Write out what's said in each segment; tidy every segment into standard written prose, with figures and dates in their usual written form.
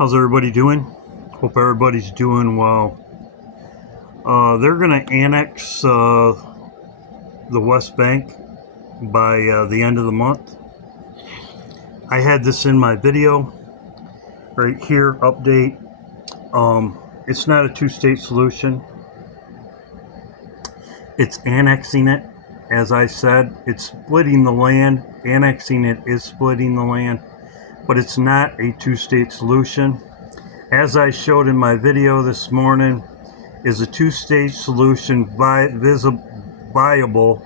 How's everybody doing? Hope everybody's doing well. They're going to annex the West Bank by the end of the month. I had this in my video right here, update. It's not a two-state solution. It's annexing it. As I said, it's splitting the land. Annexing it is splitting the land, but it's not a two-state solution. As I showed in my video this morning, is a two-state solution viable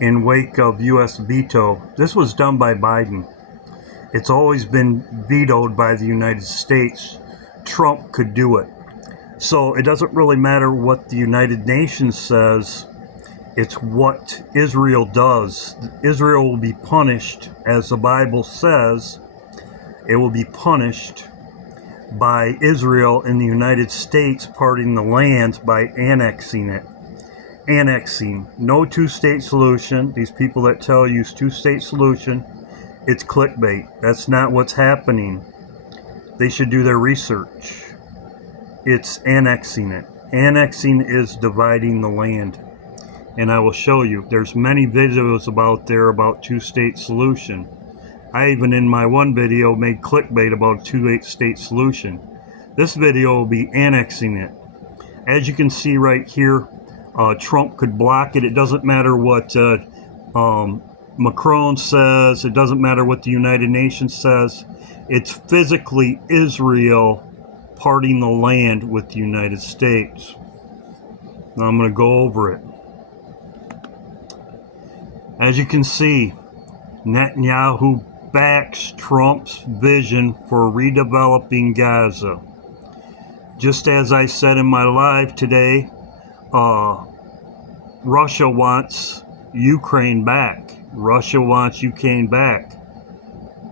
in wake of U.S. veto? This was done by Biden. It's always been vetoed by the United States. Trump could do it. So it doesn't really matter what the United Nations says. It's what Israel does. Israel will be punished, as the Bible says. It will be punished by Israel in the United States parting the land by annexing it. Annexing. No two-state solution. These people that tell you it's two-state solution, it's clickbait. That's not what's happening. They should do their research. It's annexing it. Annexing is dividing the land. And I will show you. There's many videos about two-state solution. I even in my one video made clickbait about a two-state solution. This video will be annexing it. As you can see right here, Trump could block it. It doesn't matter what Macron says. It doesn't matter what the United Nations says. It's physically Israel parting the land with the United States. Now I'm going to go over it. As you can see, Netanyahu backs Trump's vision for redeveloping Gaza. Just as I said in my live today, Russia wants Ukraine back. Russia wants Ukraine back.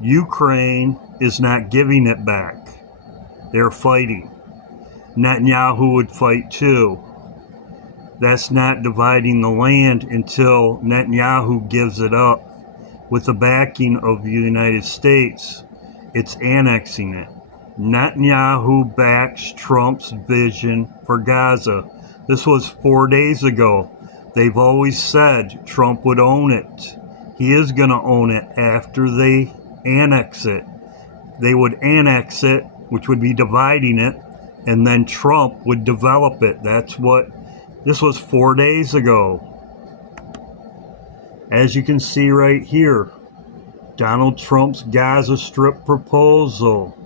Ukraine is not giving it back. They're fighting. Netanyahu would fight too. That's not dividing the land until Netanyahu gives it up. With the backing of the United States, it's annexing it. Netanyahu backs Trump's vision for Gaza. This was 4 days ago. They've always said Trump would own it. He is going to own it after they annex it. They would annex it, which would be dividing it, and then Trump would develop it. This was 4 days ago. As you can see right here, Donald Trump's Gaza Strip proposal.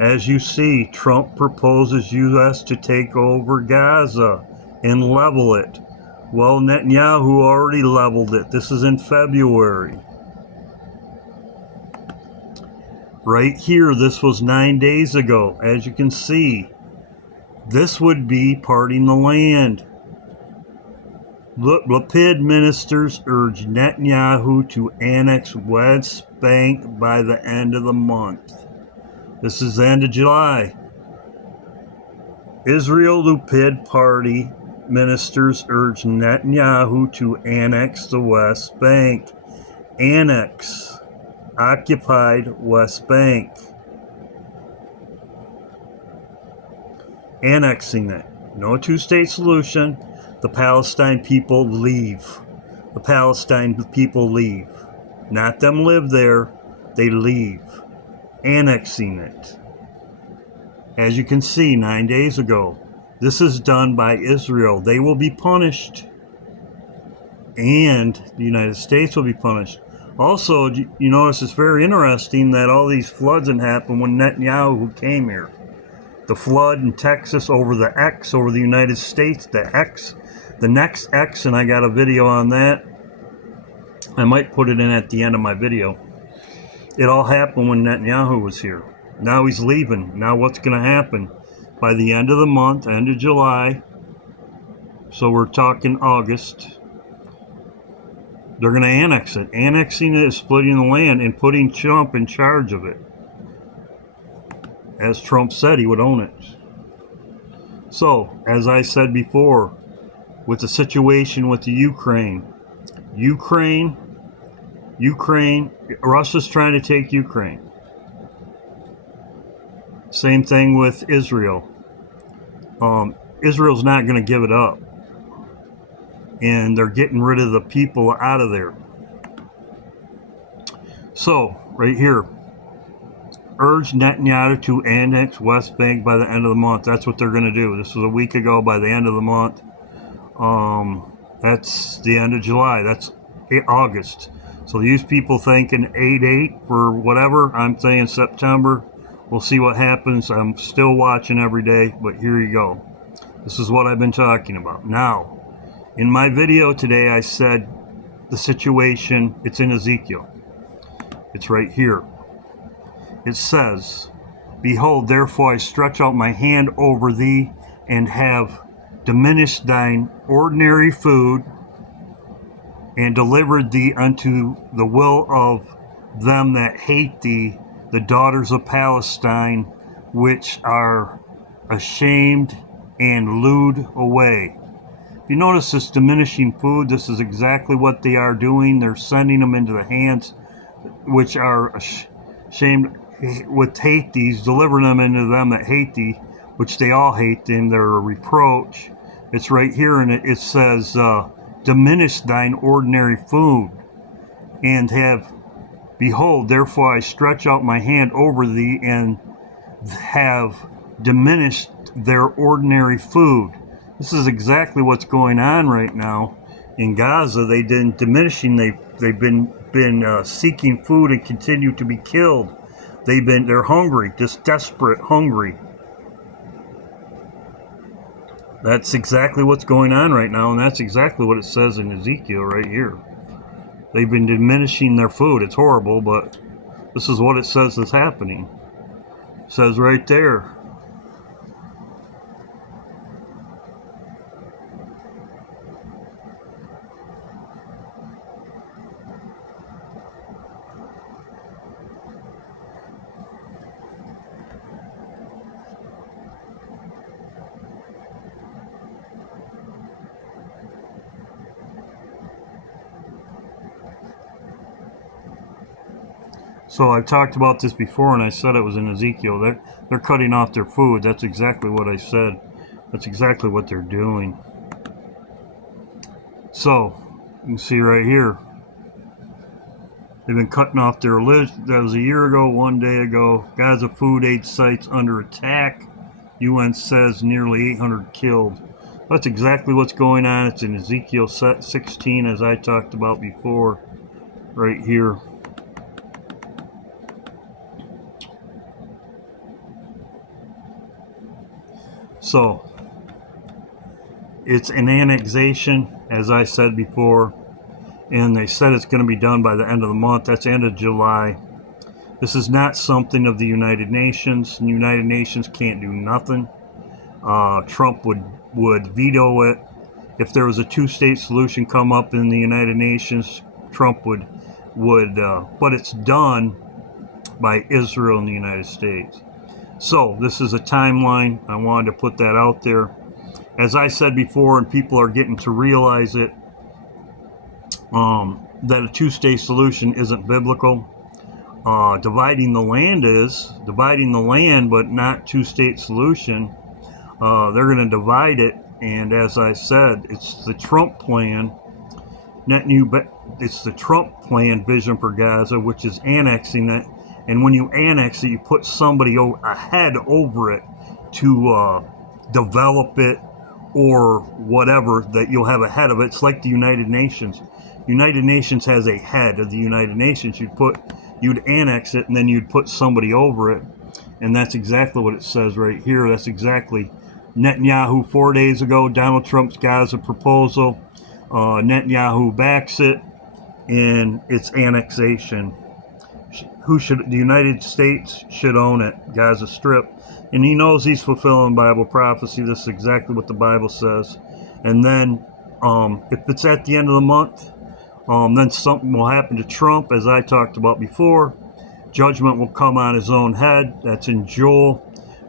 As you see, Trump proposes U.S. to take over Gaza and level it. Well, Netanyahu already leveled it. This is in February. Right here, this was 9 days ago. As you can see, this would be parting the land. Lapid ministers urge Netanyahu to annex West Bank by the end of the month. This is the end of July. Israel Lapid party ministers urge Netanyahu to annex the West Bank. Annex. Occupied West Bank. Annexing it. No two-state solution. The Palestine people leave. The Palestine people leave. Not them live there. They leave. Annexing it. As you can see, 9 days ago. This is done by Israel. They will be punished. And the United States will be punished. Also, you notice it's very interesting that all these floods had happened when Netanyahu came here. The flood in Texas over the X, over the United States, the next X, and I got a video on that. I might put it in at the end of my video. It all happened when Netanyahu was here. Now he's leaving. Now what's going to happen? By the end of the month, end of July, so we're talking August, they're going to annex it. Annexing it is splitting the land and putting Trump in charge of it. As Trump said, he would own it. So, as I said before, with the situation with the Ukraine, Russia's trying to take Ukraine. Same thing with Israel. Israel's not going to give it up. And they're getting rid of the people out of there. So, right here, urge Netanyahu to annex West Bank by the end of the month. That's what they're going to do. This was a week ago. By the end of the month. That's the end of July. That's August. So these people thinking 8/8 for whatever. I'm saying September. We'll see what happens. I'm still watching every day, but here you go. This is what I've been talking about. Now, in my video today, I said the situation, it's in Ezekiel. It's right here. It says, behold, therefore I stretch out my hand over thee and have diminished thine ordinary food and delivered thee unto the will of them that hate thee, the daughters of Palestine, which are ashamed and lewd away. If you notice this diminishing food, this is exactly what they are doing. They're sending them into the hands which are ashamed with hate these, delivering them into them that hate thee, which they all hate them. They're a reproach. It's right here, and it says, diminish thine ordinary food, and have, behold, therefore I stretch out my hand over thee, and have diminished their ordinary food. This is exactly what's going on right now in Gaza. They've been diminishing. They've been seeking food and continue to be killed. They're hungry, just desperate, hungry. That's exactly what's going on right now, and that's exactly what it says in Ezekiel right here. They've been diminishing their food. It's horrible, but this is what it says is happening. It says right there. So I've talked about this before, and I said it was in Ezekiel. They're cutting off their food. That's exactly what I said. That's exactly what they're doing. So you can see right here, they've been cutting off their lids. That was a year ago, 1 day ago. Gaza food aid sites under attack. UN says nearly 800 killed. That's exactly what's going on. It's in Ezekiel 16, as I talked about before, right here. So, it's an annexation, as I said before, and they said it's going to be done by the end of the month. That's the end of July. This is not something of the United Nations. The United Nations can't do nothing. Trump would veto it. If there was a two-state solution come up in the United Nations, Trump would but it's done by Israel and the United States. So this is a timeline. I wanted to put that out there. As I said before, and people are getting to realize it, that a two-state solution isn't biblical. Dividing the land is. Dividing the land, but not two-state solution. They're going to divide it, and as I said, it's the Trump plan. It's the Trump plan vision for Gaza, which is annexing it. And when you annex it, you put somebody ahead over it to develop it or whatever, that you'll have a head of it. It's like the United Nations. United Nations has a head of the United Nations. You'd annex it, and then you'd put somebody over it. And that's exactly what it says right here. That's exactly Netanyahu 4 days ago, Donald Trump's Gaza proposal. Netanyahu backs it, and it's annexation. The United States should own it, Gaza Strip. And he knows he's fulfilling Bible prophecy. This is exactly what the Bible says. And then if it's at the end of the month, then something will happen to Trump, as I talked about before. Judgment will come on his own head. That's in Joel.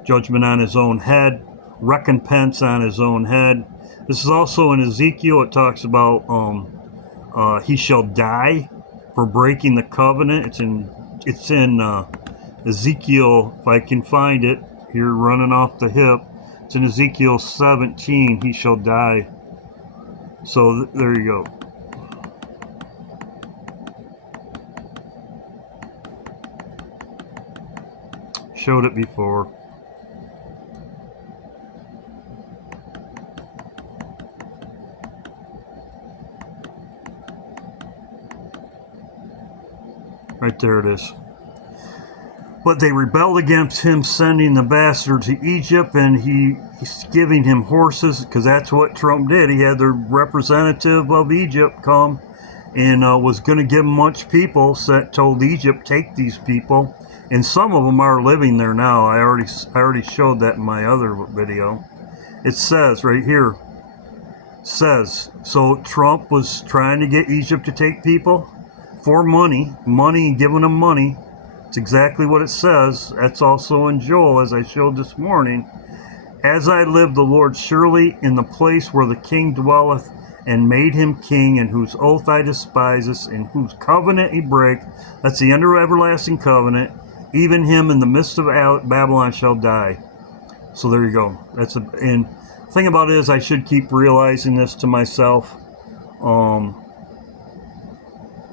Judgment on his own head. Recompense on his own head. This is also in Ezekiel. It talks about he shall die for breaking the covenant. It's in Ezekiel, if I can find it. here, running off the hip. It's in Ezekiel 17, he shall die. So there you go. Showed it before. Right there it is. But they rebelled against him, sending the bastard to Egypt, and he's giving him horses, because that's what Trump did. He had the representative of Egypt come and was going to give him much people, told Egypt, take these people. And some of them are living there now. I already showed that in my other video. It says right here, so Trump was trying to get Egypt to take people for money, giving them money. It's exactly what it says. That's also in Joel, as I showed this morning. As I live, the Lord, surely in the place where the king dwelleth, and made him king, and whose oath I despiseth, and whose covenant he break. That's the everlasting covenant. Even him in the midst of Babylon shall die. So there you go. And the thing about it is, I should keep realizing this to myself.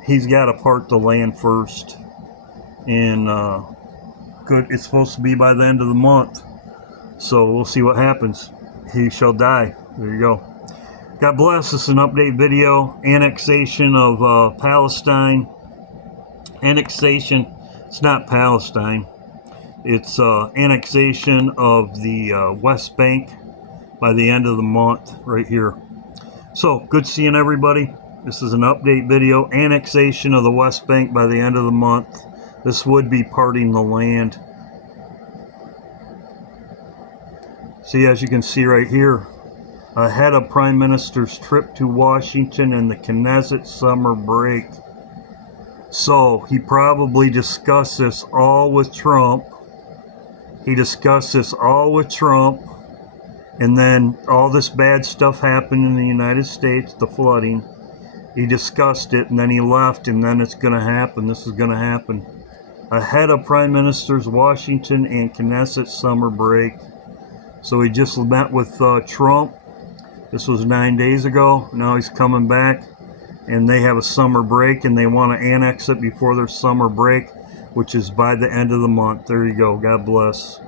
He's got to part the land first. And it's supposed to be by the end of the month. So we'll see what happens. He shall die. There you go. God bless. This is an update video. Annexation of Palestine. Annexation. It's not Palestine. It's annexation of the West Bank by the end of the month right here. So, good seeing everybody. This is an update video. Annexation of the West Bank by the end of the month. This would be parting the land. See, as you can see right here, ahead of Prime Minister's trip to Washington and the Knesset summer break. So, he probably discussed this all with Trump. He discussed this all with Trump. And then all this bad stuff happened in the United States, the flooding. He discussed it, and then he left, and then it's going to happen. This is going to happen. Ahead of Prime Minister's Washington and Knesset summer break. So he just met with Trump. This was 9 days ago. Now he's coming back. And they have a summer break, and they want to annex it before their summer break, which is by the end of the month. There you go. God bless.